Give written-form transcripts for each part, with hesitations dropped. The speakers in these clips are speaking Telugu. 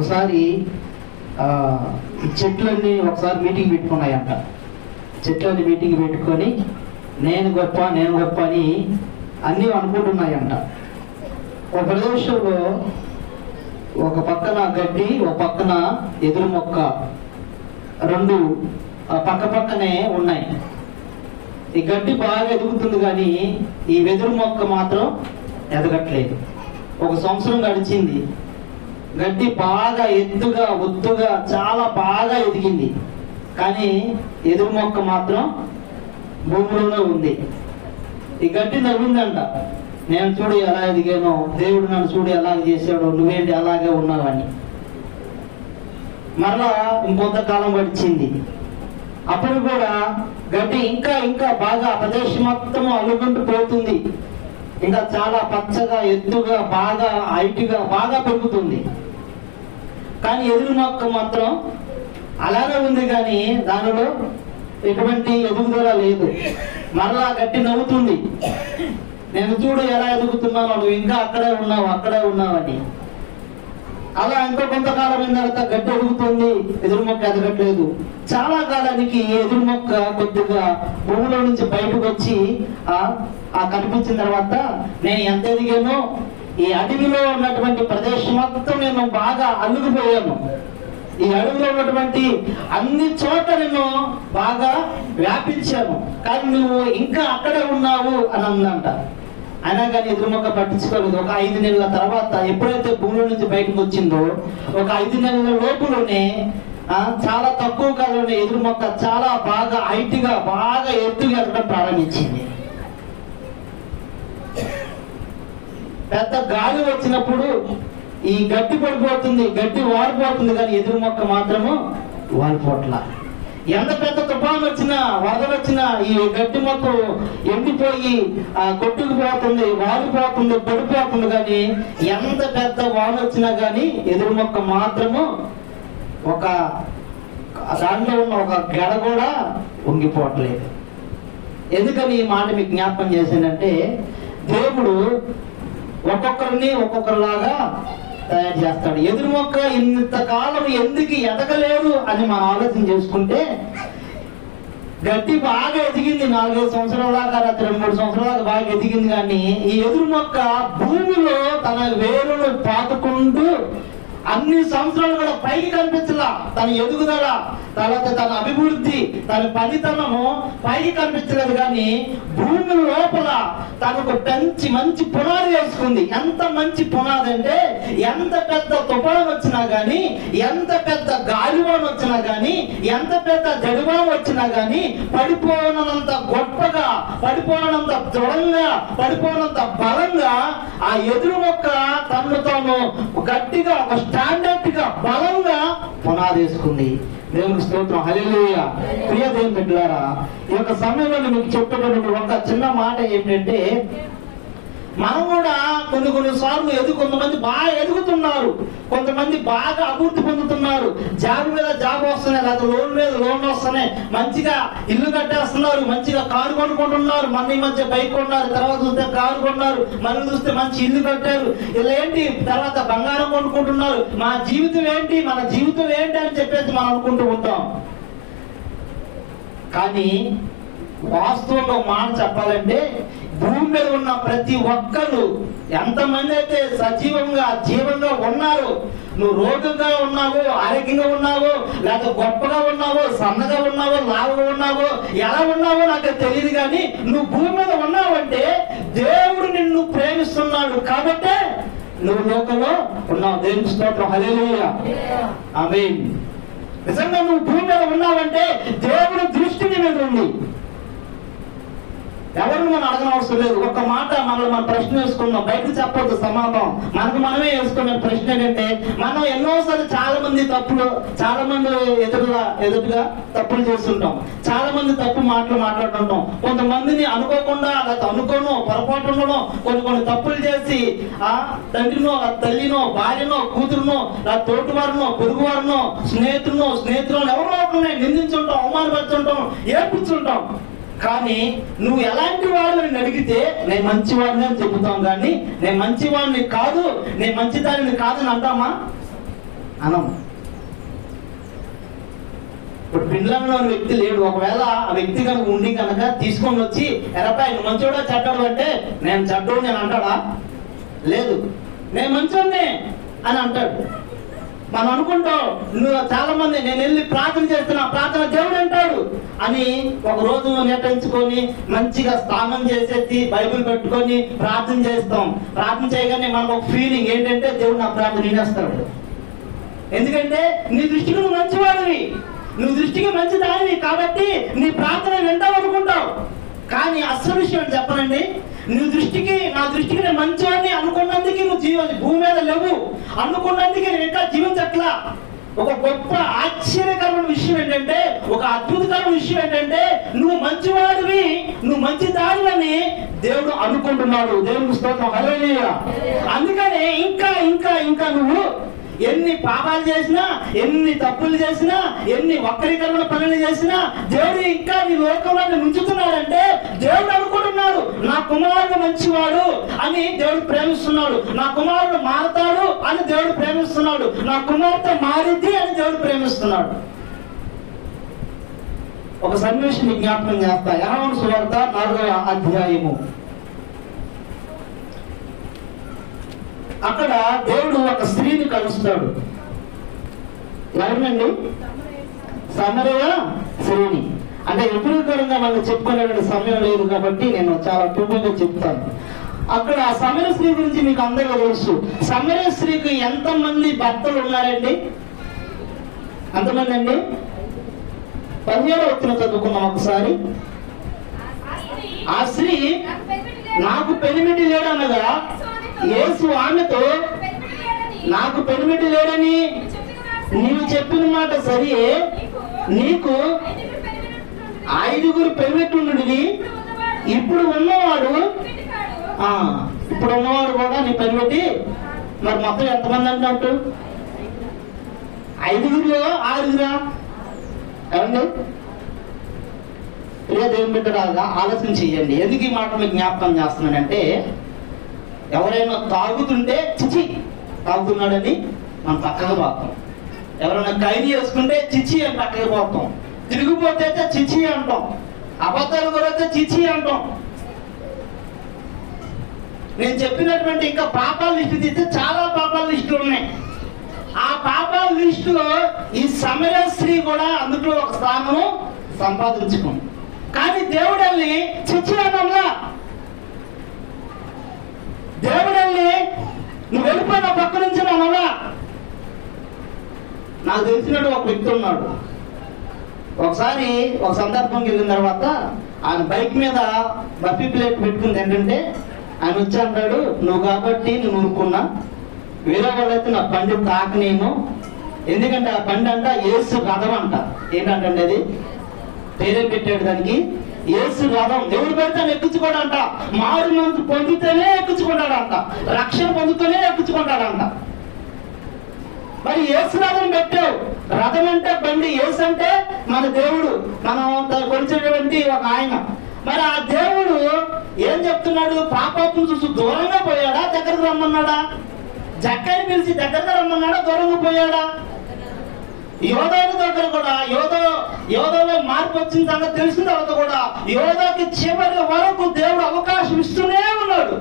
ఒకసారి చెట్లన్నీ ఒకసారి మీటింగ్ పెట్టుకున్నాయంట. చెట్లన్నీ మీటింగ్ పెట్టుకొని నేను గొప్ప అని అన్నీ అనుకుంటున్నాయంట. ఒక ప్రదేశంలో ఒక పక్కన గడ్డి, ఒక పక్కన ఎదురు మొక్క, రెండు పక్క పక్కనే ఉన్నాయి. ఈ గడ్డి బాగా ఎదుగుతుంది కానీ ఈ వెదురు మొక్క మాత్రం ఎదగట్లేదు. ఒక సంవత్సరం గడిచింది. గడ్డి బాగా ఎత్తుగా ఒత్తుగా చాలా బాగా ఎదిగింది, కానీ ఎదురు మొక్క మాత్రం భూమిలోనే ఉంది. ఈ గడ్డి నవ్విందంట, నేను చూడు ఎలా ఎదిగానో, దేవుడు నన్ను చూడు ఎలా చేశాడో, నువ్వేంటి అలాగే ఉన్నావని. మరలా ఇంకొంతకాలం గడిచింది. అప్పుడు కూడా గడ్డి ఇంకా ఇంకా బాగా ప్రదేశం మొత్తం అల్లుకుంటూ పోతుంది. ఇంకా చాలా పచ్చగా ఎత్తుగా బాగా హైట్గా బాగా పెరుగుతుంది. కానీ ఎదురు మొక్క మాత్రం అలాగే ఉంది, కానీ దానిలో ఎటువంటి ఎదుగుదల లేదు. మరలా గట్టి నవ్వుతుంది, నేను చూడు ఎలా ఎదుగుతున్నాను, నువ్వు ఇంకా అక్కడే ఉన్నావని. అలా ఇంకో కొంతకాలం అయిన తర్వాత గడ్డి ఎదుగుతుంది, ఎదురు మొక్క ఎదగట్లేదు. చాలా కాలానికి ఎదురు మొక్క కొద్దిగా భూమిలో నుంచి బయటకు వచ్చి కనిపించిన తర్వాత నేను ఎంత ఎదిగానో, ఈ అడవిలో ఉన్నటువంటి ప్రదేశం మొత్తం నేను బాగా అల్లుకుపోయాను, ఈ అడవిలో ఉన్నటువంటి అన్ని చోట్ల నేను బాగా వ్యాపించాను, కానీ నువ్వు ఇంకా అక్కడే ఉన్నావు అని అందంట. అయినా కానీ ఎదురు మొక్క పట్టించుకోలేదు. ఒక 5 నెలల తర్వాత ఎప్పుడైతే భూమిలో నుంచి బయటకు వచ్చిందో, ఒక 5 నెలల లోపులోనే చాలా తక్కువ కాలంలోనే ఎదురు మొక్క చాలా బాగా హైట్గా బాగా ఎత్తుగా ఎదగడం ప్రారంభించింది. పెద్ద గాలి వచ్చినప్పుడు ఈ గడ్డి పడిపోతుంది, గడ్డి వాడిపోతుంది, కానీ ఎదురు మొక్క మాత్రము వాడిపోట్ల. ఎంత పెద్ద తుఫాను వచ్చినా, వరదలు వచ్చినా ఈ గడ్డి మొక్క ఎండిపోయి కొట్టుకుపోతుంది, వాడిపోతుంది, పడిపోతుంది. కానీ ఎంత పెద్ద వాన వచ్చినా కానీ ఎదురు మొక్క మాత్రము ఒక దాంట్లో ఉన్న ఒక గెడ కూడా ఉంగిపోవట్లేదు. ఎందుకని ఈ మాట మీకు జ్ఞాపకం చేశానంటే, దేవుడు ఒక్కొక్కరిని ఒక్కొక్కరిలాగా తయారు చేస్తాడు. ఎదురు మొక్క ఇంతకాలం ఎందుకు ఎదగలేదు అని మనం ఆలోచన చేసుకుంటే, గడ్డి బాగా ఎదిగింది 4-5 సంవత్సరాల దాకా, 2-3 సంవత్సరాల దాకా బాగా ఎదిగింది. కానీ ఈ ఎదురు మొక్క భూమిలో తన వేరును పాతుకుంటూ అన్ని సంవత్సరాలు కూడా పైకి కనిపించలా. తన ఎదుగుదల, తర్వాత తన అభివృద్ధి, తన పనితనము పైకి కనిపించలేదు. కానీ భూమి లోపల తనకు మంచి పునాది వేసుకుంది. ఎంత మంచి పునాది అంటే, ఎంత పెద్ద తుఫాను వచ్చినా గానీ, ఎంత పెద్ద గాలివాన వచ్చినా గానీ, ఎంత పెద్ద జడివాన వచ్చినా గానీ పడిపోనంత గొప్పగా, పడిపోనంత దృఢంగా, పడిపోనంత బలంగా ఆ ఎదురు మొక్క తనను తాను గట్టిగా, ఒక స్టాండర్డ్ గా బలంగా పునాది వేసుకుంది. దేవునికి స్తోత్రం, హల్లెలూయా. ప్రియ దేవుని బిడ్డలారా, ఈ యొక్క సమయంలో మీకు చెప్పేటటువంటి ఒక చిన్న మాట ఏంటంటే, మనం కూడా కొన్ని సార్లు కొంతమంది బాగా ఎదుగుతున్నారు, కొంతమంది బాగా అభివృద్ధి పొందుతున్నారు. జాబ్ మీద జాబ్ వస్తున్నాయి, లేదా లోన్ మీద లోన్ వస్తున్నాయి, మంచిగా ఇల్లు కట్టేస్తున్నారు, మంచిగా కారు కొనుక్కుంటున్నారు. మన ఈ మధ్య బైక్ కొన్నారు, తర్వాత చూస్తే కారు కొన్నారు, మనం చూస్తే మంచి ఇల్లు కట్టారు. ఇలా ఏంటి, తర్వాత బంగారం కొనుక్కుంటున్నారు. మన జీవితం ఏంటి అని చెప్పేసి మనం అనుకుంటూ ఉంటాం. కానీ వాస్తవంగా మాట చెప్పాలంటే, భూమి మీద ఉన్న ప్రతి ఒక్కరు ఎంతమంది అయితే జీవంగా ఉన్నారు, నువ్వు రోగంగా ఉన్నావో, ఆరోగ్యంగా ఉన్నావో, లేకపోతే గొప్పగా ఉన్నావో, సన్నగా ఉన్నావో, లావుగా ఉన్నావో, ఎలా ఉన్నావో నాకు తెలియదు. కానీ నువ్వు భూమి మీద ఉన్నావంటే దేవుడు నిన్ను ప్రేమిస్తున్నాడు కాబట్టే నువ్వు లోకంలో ఉన్నావు. దేవుని స్తోత్రం, హల్లెలూయా, ఆమేన్. నిజంగా నువ్వు భూమి మీద ఉన్నావంటే దేవుని దృష్టి నీ మీద ఉంది. ఎవరిని మనం అడగనవసరం లేదు. ఒక మాట మనం ప్రశ్న వేసుకున్నాం, బయటకు చెప్పొద్దు సమాధానం, మనకు మనమే వేసుకున్న ప్రశ్న ఏంటంటే, మనం ఎన్నోసార్లు చాలా మంది ఎదురుగా తప్పులు చేస్తుంటాం, చాలా మంది తప్పు మాట్లాడుతుంటాం. కొంతమందిని అనుకోకుండా, లేకపోతే అనుకోనో, పొరపాటునో కొన్ని తప్పులు చేసి తండ్రినో, తల్లినో, భార్యనో, కూతురునో, తోటివారినో, పొరుగువారినో, స్నేహితులను ఎవరో నిందించుంటాం, అవమానపరుచుంటాం, ఏడ్పించుంటాం. కానీ నువ్వు ఎలాంటి వాడిని అడిగితే నేను మంచివాడిని అని చెబుతాం. కానీ నేను మంచివాడిని కాదు, నేను మంచిదారిని కాదని అంటామా? అనం. ఇప్పుడు పిండ్లంలోని వ్యక్తి లేడు, ఒకవేళ ఆ వ్యక్తి కనుక ఉండి కనుక తీసుకొని వచ్చి ఎరపాయి నువ్వు మంచోడా చెడ్డోడు అంటే నేను చెడ్డోడు నేను అంటాడా? లేదు, నేను మంచోడినే అని అంటాడు. మనం అనుకుంటాం నువ్వు చాలా మంది నేను వెళ్ళి ప్రార్థన చేస్తున్నా, ప్రార్థన దేవుడు అంటాడు అని ఒక రోజు నిర్ణయించుకొని మంచిగా స్నానం చేసేసి బైబిల్ పెట్టుకొని ప్రార్థన చేస్తాం. ప్రార్థన చేయగానే మనకు ఒక ఫీలింగ్ ఏంటంటే దేవుడు నా ప్రార్థన వినేస్తాడు. ఎందుకంటే నీ దృష్టికి నువ్వు మంచివాడివి, నువ్వు దృష్టికి మంచి దానివి కాబట్టి నీ ప్రార్థన వింటావు అనుకుంటావు. కానీ అసలు విషయం చెప్పనండి, నీ దృష్టికి నా దృష్టికి నేను మంచివాడిని అనుకున్నందుకు నువ్వు భూమి మీద లేవు, అనుకున్నందుకు నేను ఇంకా జీవించట్లా. ఒక గొప్ప ఆశ్చర్యకరమైన విషయం ఏంటంటే, ఒక అద్భుతకరమైన విషయం ఏంటంటే నువ్వు మంచివాడివి, నువ్వు మంచి దానివని దేవుడు అనుకుంటున్నాడు. దేవునికి స్తోత్రం, హల్లెలూయా. అందుకనే ఇంకా ఇంకా ఇంకా నువ్వు ఎన్ని పాపాలు చేసినా, ఎన్ని తప్పులు చేసినా, ఎన్ని వక్రీకరణ పనులు చేసినా దేవుడు ఇంకా నీ లోకంలో ఉంచుతున్నాడంటే దేవుడు అనుకుంటున్నాడు నా కుమారుడు మంచివాడు అని దేవుడు ప్రేమిస్తున్నాడు, నా కుమారుడు మారతాడు అని దేవుడు ప్రేమిస్తున్నాడు, నా కుమార్తె మారిద్ది అని దేవుడు ప్రేమిస్తున్నాడు. ఒక సన్నివేశం జ్ఞాపకం చేస్తా. యోహాను సువార్త 4వ అధ్యాయము. అక్కడ దేవుడు ఒక స్త్రీని కలుస్తాడు. ఎవరినండి? సమరయ స్త్రీని. అంటే విపరీతంగా మనకు చెప్పుకునే సమయం లేదు కాబట్టి నేను చాలా టూబుల్గా చెప్తాను. అక్కడ సమరయ స్త్రీ గురించి మీకు అందరికీ తెలుసు. సమరయ స్త్రీకి ఎంతమంది భర్తలు ఉన్నారండి? ఎంతమంది అండి? 17వ వచనం చదువుకున్నాం ఒకసారి. ఆ స్త్రీ నాకు పెనిమిటి లేడనగా యేసు ఆమెతో నాకు పెనిమిటి లేడని నీవు చెప్పిన మాట సరియే, నీకు 5 పెనిమిటి, ఇప్పుడు ఉన్నవాడు కూడా నీ పెనిమిటి. మరి మొత్తం ఎంతమంది అంటూ? 5 6 ఏమండి? ప్రియ దేవుని బిడ్డలాగా ఆలోచన చెయ్యండి. ఎందుకు ఈ మాట మీకు జ్ఞాపకం చేస్తున్నానంటే, ఎవరైనా తాగుతుంటే చిచి తాగుతున్నాడని మనం పక్కకు పోతాం. ఎవరైనా ఖైదీ చేసుకుంటే చిచి అని పక్కకు పోతాం. తిరిగిపోతే చిచి అంటాం. అబద్ధాలు కూడా చిచి అంటాం. నేను చెప్పినటువంటి ఇంకా పాపాల లిస్టు తీస్తే చాలా పాపాల లిస్టులు ఉన్నాయి. ఆ పాపాల లిస్టులో ఈ సమరయ స్త్రీ కూడా అందులో ఒక స్థానము సంపాదించుకుంది. కానీ దేవుడల్ని చిచి అనంలా, దేవుడల్ని నువ్వు వెళ్ళిపోయిన పక్క నుంచి అనంలా. నాకు తెలిసినట్టు ఒక వ్యక్తి ఉన్నాడు. ఒకసారి ఒక సందర్భంకి వెళ్ళిన తర్వాత ఆయన బైక్ మీద బఫీ ప్లేట్ పెట్టుకుంది. ఏంటంటే ఆయన వచ్చి అంటాడు, నువ్వు కాబట్టి నేను ఊరుకున్నా, వేరే వాళ్ళైతే నా బండి తాకనేను. ఎందుకంటే ఆ బండి అంట యేసు రథం అంట. ఏంటంటే అది పేరే పెట్టాడు దానికి, యేసు రథం. దేవుడు పెడితే ఎక్కించుకోడంట. మారు మనసు పొందితేనే ఎక్కించుకుంటాడంట, రక్షణ పొందుతూనే ఎక్కించుకుంటాడంట. మరి యేసు రథం పెట్టావు. రథం అంటే బండి, యేసు అంటే మన దేవుడు, మనం కొలిచేటువంటి ఒక ఆయన. మరి ఆ దేవుడు ఏం చెప్తున్నాడు? పాపాత్మ చూసి దూరంగా పోయాడా, దగ్గరకు రమ్మన్నాడా? జక్కని పిలిచి దగ్గరకు రమ్మన్నాడా, దూరంగా పోయాడా? యోధాకు దగ్గర కూడా యోధాలో మార్పు వచ్చిన సంగతి తెలిసిన తర్వాత కూడా యోధాకి చివరి వరకు దేవుడు అవకాశం ఇస్తూనే ఉన్నాడు.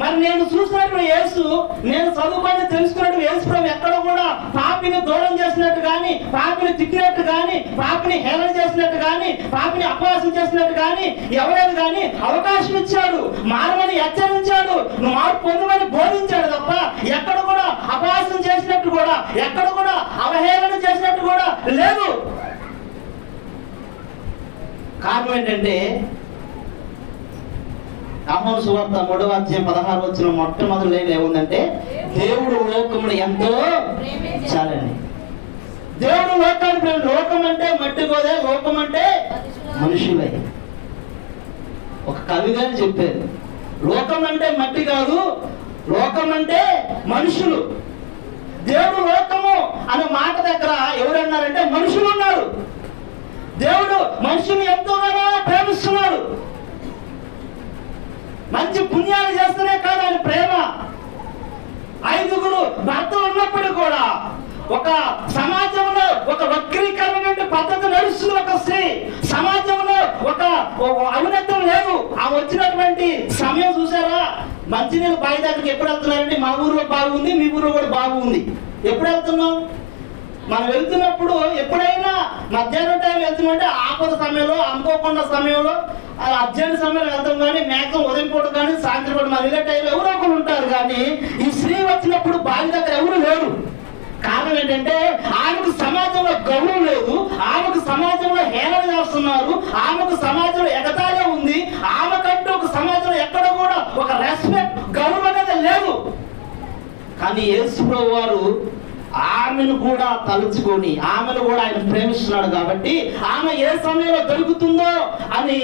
మరి నేను చూసినట్టు యేసు, నేను చదువుకొని తెలుసుకున్నట్టు యేసు ప్రభు ఎక్కడ కూడా పాపిని దూరం చేసినట్టు కానీ, పాపిని తిట్టినట్టు కానీ, పాపిని హేళన చేసినట్టు కానీ, పాపిని అపవాసం చేసినట్టు కానీ ఎవరైనా కానీ అవకాశం ఇచ్చాడు, మారమని హెచ్చరించాడు, నువ్వు మార్పు పొందమని బోధించాడు తప్ప ఎక్కడ కూడా అపవాసం చేసినట్టు కూడా, ఎక్కడ కూడా అవహేళన చేసినట్టు కూడా లేదు. కారణం ఏంటంటే యోహాను సువార్త 3వ అధ్యాయం 16వ వచనం మొట్టమొదటి లైన్ ఏముందంటే, దేవుడు లోకమును ఎంతో చాలండి. దేవుడు లోకాన్ని ప్రేమ. లోకం అంటే మట్టి గోదే, లోకం అంటే మనుషులే. ఒక కవి గారు చెప్పారు, లోకం అంటే మట్టి కాదు, లోకం అంటే మనుషులు. దేవుడు లోకము అనే మాట దగ్గర ఎవరన్నారంటే మనుషులు ఉన్నారు. దేవుడు మనుషులు ఎంతోగానో ప్రేమిస్తున్నాడు. మంచి పుణ్యాలు చేస్తేనే కాదు ఆయన ప్రేమ. 5 భర్తలు ఉన్నప్పుడు కూడా ఒక సమాజంలో ఒక వక్రీకరణ పద్ధతి నడుస్తుంది. ఒక స్త్రీ సమాజంలో ఒక ఔన్నత్యం లేదు. ఆమె వచ్చినటువంటి సమయం చూసారా? మంచినీళ్ళు బావి దగ్గరికి ఎప్పుడు వెళ్తున్నారండి? మా ఊరిలో బాగుంది, మీ ఊరిలో కూడా బాగుంది. ఎప్పుడు వెళ్తున్నాం? మనం వెళ్తున్నప్పుడు ఎప్పుడైనా మధ్యాహ్నం టైం వెళ్తున్నామంటే ఆపద సమయంలో, అనుకోకుండా సమయంలో, అర్జెంట్ సమయంలో వెళ్తాం. కానీ మేకం ఉదయం పూట కానీ సాయంత్రం పూట మన ఇళ్ళ టైంలో ఎవరో ఒకరు ఉంటారు. కానీ ఈ స్త్రీ వచ్చినప్పుడు బావి దగ్గర ఎవరు లేరు. కారణం ఏంటంటే ఆమెకు సమాజంలో గౌరవం లేదు, ఆమెకు సమాజంలో హేళన చేస్తున్నారు, ఆమెకు సమాజంలో ఎగతాళి ఉంది, ఆమెకంటూ ఒక సమాజంలో ఎక్కడ కూడా ఒక రెస్పెక్ట్, గౌరవం అనేది లేదు. కానీ యేసు ప్రభువు వారు ఆమెను కూడా తలుచుకొని ఆమెను కూడా ఆయన ప్రేమిస్తున్నాడు. కాబట్టి ఆమె ఏ సమయంలో దొరుకుతుందో అని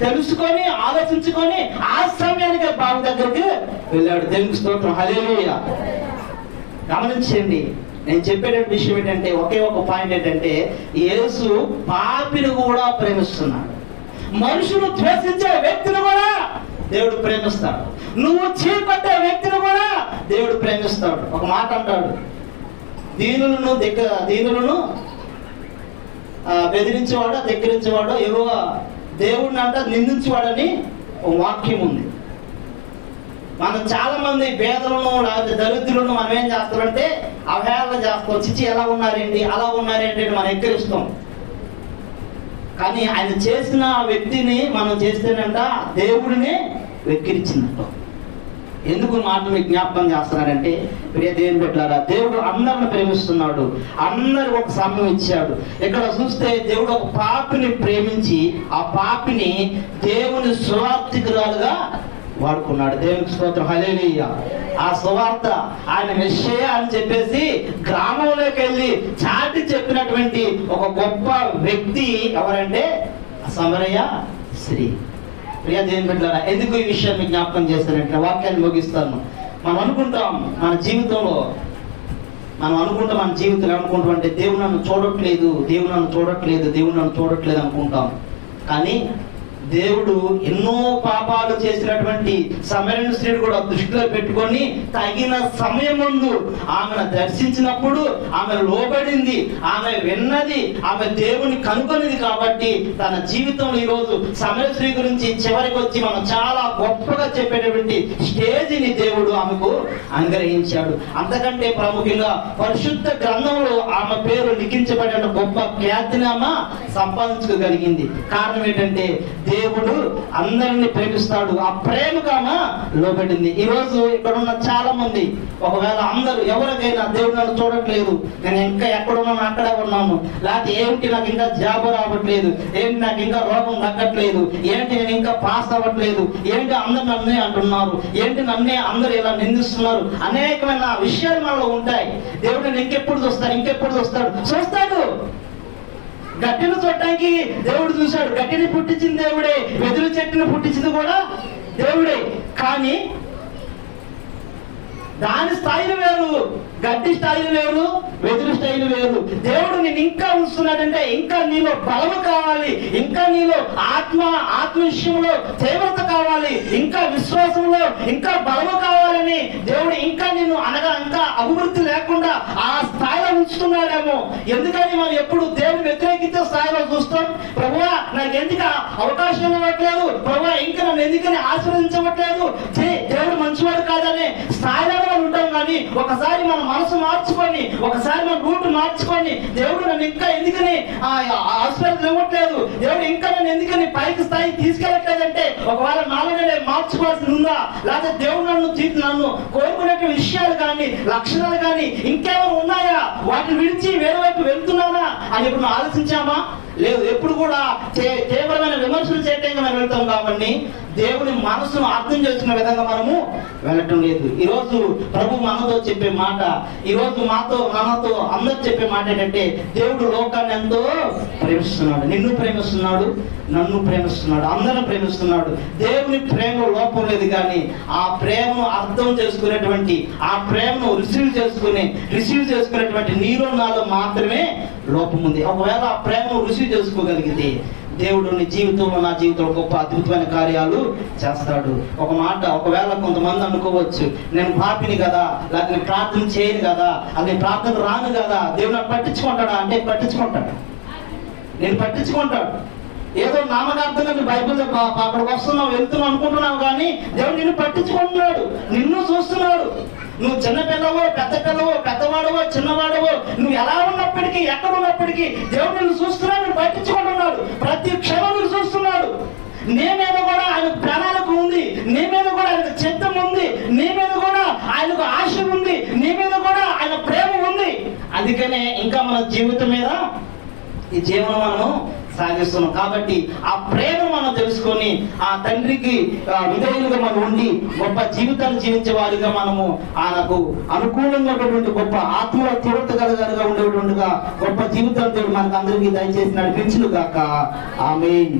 తెలుసుకొని ఆలోచించుకొని ఆ సమయానికి బావి దగ్గరికి వెళ్ళాడు. దేవునికి స్తోత్రం, హల్లెలూయా. గమనించండి, నేను చెప్పే విషయం ఏంటంటే ఒకే ఒక పాయింట్ ఏంటంటే యేసు పాపిని కూడా ప్రేమిస్తున్నాడు. మనుషులు ద్వేషించే వ్యక్తిని కూడా దేవుడు ప్రేమిస్తాడు. నువ్వు చీపట్టే వ్యక్తిని కూడా దేవుడు ప్రేమిస్తాడు. ఒక మాట అంటాడు, దీనులను బెదిరించేవాడు, దగ్గరించేవాడు ఏవో దేవుడిని అంట నిందించేవాడని ఒక వాక్యం ఉంది. మనం చాలా మంది పేదలను లేకపోతే దరిద్రులను మనం ఏం చేస్తామంటే అవహేళన చేస్తాం. చిచ్చి ఎలా ఉన్నారేంటి, అలా ఉన్నారేంటి అని మనం ఎక్కిరిస్తాం. కానీ ఆయన చేసిన వ్యక్తిని మనం చేస్తేనంట దేవుడిని వెక్కిరించినట్టు. ఎందుకు మాటలు మీకు జ్ఞాపకం చేస్తున్నారంటే ప్రియ దేవుని బిడ్డలారా, దేవుడు అందరిని ప్రేమిస్తున్నాడు, అందరికి ఒక సమయం ఇచ్చాడు. ఇక్కడ చూస్తే దేవుడు ఒక పాపిని ప్రేమించి ఆ పాపిని దేవుని సువార్తికురాలుగా వాడుకున్నాడు. దేవునికి స్తోత్రం, హల్లెలూయా. ఆ సువార్త ఆయన మెస్సీయా అని చెప్పేసి గ్రామంలోకి వెళ్ళి చాటి చెప్పినటువంటి ఒక గొప్ప వ్యక్తి ఎవరంటే సమరయ స్త్రీ. ప్రియ దేవుని బిడ్డలారా, ఎందుకు ఈ విషయాన్ని జ్ఞాపకం చేస్తారంటే వాక్యాన్ని ముగిస్తాను. మనం అనుకుంటాం మన జీవితంలో అనుకుంటాం అంటే దేవుడు నన్ను చూడట్లేదు అనుకుంటాం. కానీ దేవుడు ఎన్నో పాపాలు చేసినటువంటి సమరయ స్త్రీని కూడా దృష్టిలో పెట్టుకొని తగిన సమయం ముందు ఆమెను దర్శించినప్పుడు ఆమె లోబడింది, ఆమె విన్నది, ఆమె దేవుని కనుగొనింది. కాబట్టి తన జీవితంలో ఈరోజు సమరయ స్త్రీ గురించి చివరికి వచ్చి మనం చాలా గొప్పగా చెప్పేటటువంటి స్టేజిని దేవుడు ఆమెకు అనుగ్రహించాడు. అంతకంటే ప్రాముఖ్యంగా పరిశుద్ధ గ్రంథంలో ఆమె పేరు లిఖించబడిన గొప్ప ఖ్యాతిని ఆమె సంపాదించుకోగలిగింది. కారణం ఏంటంటే దేవుడు అందరిని ప్రేమిస్తాడు. ఆ ప్రేమగా లోబడింది. ఈ రోజు ఇక్కడ ఉన్న చాలా మంది ఒకవేళ అందరూ ఎవరికైనా దేవుడు నన్ను చూడట్లేదు, నేను ఇంకా ఎక్కడున్నాను అక్కడే ఉన్నాను, లేకపోతే ఏంటి నాకు ఇంకా జాబ్ రావట్లేదు, ఏంటి నాకు ఇంకా రోగం తగ్గట్లేదు, ఏంటి నేను ఇంకా పాస్ అవ్వట్లేదు, ఏంటి అందరు నన్నే అంటున్నారు, ఏంటి నన్నే అందరు ఇలా నిందిస్తున్నారు, అనేకమైన విషయాలు మనలో ఉంటాయి. దేవుడు నేను ఇంకెప్పుడు చూస్తాడు. గట్టిని చూడటానికి దేవుడు చూశాడు. గట్టిని పుట్టించింది దేవుడే, వెదురు చెట్టుని పుట్టించింది కూడా దేవుడే. కానీ దాని స్థాయిలు వేరు, గడ్డి స్టైల్ వేరు, వెదురు స్టైల్ వేరు. దేవుడు నేను ఇంకా ఉంచుతున్నాడంటే ఇంకా నీలో బలము కావాలి, ఇంకా నీలో ఆత్మ విషయంలో తీవ్రత కావాలి, ఇంకా విశ్వాసంలో ఇంకా బలము కావాలని దేవుడు ఇంకా నిన్ను ఇంకా అభివృద్ధి లేకుండా ఆ స్థాయిలో ఉంచుతున్నాడేమో. ఎందుకని మనం ఎప్పుడు దేవుని వ్యతిరేకించే స్థాయిలో చూస్తాం. ప్రభువా నాకు ఎందుకు అవకాశం ఇవ్వట్లేదు, ప్రభువా ఇంకా నన్ను ఎందుకని ఆశీర్వదించవట్లేదు, దేవుడు మంచివాడు కాదనే స్థాయిలో ఉంటాం. కానీ ఒకసారి మన మనసు మార్చుకొని, ఒకసారి మన రూట్ మార్చుకొని, దేవుడు నన్ను ఇంకా ఎందుకని ఆశీర్వాదం ఇవ్వట్లేదు, దేవుడు ఇంకా నన్ను ఎందుకని పైకి స్థాయి తీసుకెళ్ళట్లేదంటే ఒకవేళ నాలుగనే మార్చుకోవాల్సి ఉందా, లేకపోతే దేవుడు నన్ను కోరుకునే విషయాలు కానీ లక్షణాలు కానీ ఇంకేమైనా ఉన్నాయా, వాటిని విడిచి వేరే వైపు వెళ్తున్నానా అని ఇప్పుడు ఆలోచించామా? లేదు. ఎప్పుడు కూడా తీవ్రమైన విమర్శలు చేయటంగా మనం వెళ్తాం. కాబట్టి దేవుని మనసును అర్థం చేసుకునే విధంగా మనము వెళ్ళటం లేదు. ఈరోజు ప్రభు మనతో చెప్పే మాట, ఈరోజు మనతో అందరూ చెప్పే మాట ఏంటంటే దేవుడు లోకాన్ని ఎంతో ప్రేమిస్తున్నాడు. నిన్ను ప్రేమిస్తున్నాడు, నన్ను ప్రేమిస్తున్నాడు, అందరిని ప్రేమిస్తున్నాడు. దేవుని ప్రేమ లోపం లేదు. కానీ ఆ ప్రేమను అర్థం చేసుకునేటువంటి, ఆ ప్రేమను రిసీవ్ చేసుకునేటువంటి నీలో నాలో మాత్రమే లోపం ఉంది. ఒకవేళ ఆ ప్రేమను రిసీవ్ చేసుకోగలిగితే దేవుడు నీ జీవితంలో, నా జీవితంలో గొప్ప అద్భుతమైన కార్యాలు చేస్తాడు. ఒక మాట, ఒకవేళ కొంతమంది అనుకోవచ్చు, నేను పాపిని కదా, లేకపోతే నేను ప్రార్థన చేయను కదా, అది నేను ప్రార్థన రాను కదా, దేవుడు నాకు పట్టించుకుంటాడా అంటే పట్టించుకుంటాడు. నేను పట్టించుకుంటాడు. ఏదో నామకార్థంగా నువ్వు బైబిల్ అక్కడికి వస్తున్నావు, వెళ్తున్నావు అనుకుంటున్నావు, కానీ దేవుడు నిన్ను పట్టించుకుంటున్నాడు, నిన్ను చూస్తున్నాడు. నువ్వు చిన్న పిల్లవో, పెద్ద పిల్లవో, పెద్దవాడవో, చిన్నవాడవో, నువ్వు ఎలా ఉన్నప్పటికీ, ఎక్కడ ఉన్నప్పటికీ దేవుడు నిన్ను చూస్తున్నాడు, నిన్ను పట్టించుకుంటున్నాడు. ప్రతి క్షణం నిన్ను చూస్తున్నాడు. నీ మీద కూడా ఆయన ప్రణాళిక ఉంది, నీ మీద కూడా ఆయన చిత్తం ఉంది, నీ మీద కూడా ఆయనకు ఆశ ఉంది, నీ మీద కూడా ఆయన ప్రేమ ఉంది. అందుకనే ఇంకా మన జీవితం మీద ఈ జీవనం మనము సాగిస్తున్నాం. కాబట్టి ఆ ప్రేమ మనం తెలుసుకొని ఆ తండ్రికి విధేయులుగా మనం ఉండి గొప్ప జీవితాన్ని జీవించే వారిగా మనము ఆయనకు అనుకూలంగా ఉన్నటువంటి గొప్ప ఆత్మలో తీవ్రత కలిగారుగా ఉండేటువంటిగా గొప్ప జీవితాన్ని దేవుడు మనకు అందరికీ దయచేసి నడిపించును గాక. ఆమేన్.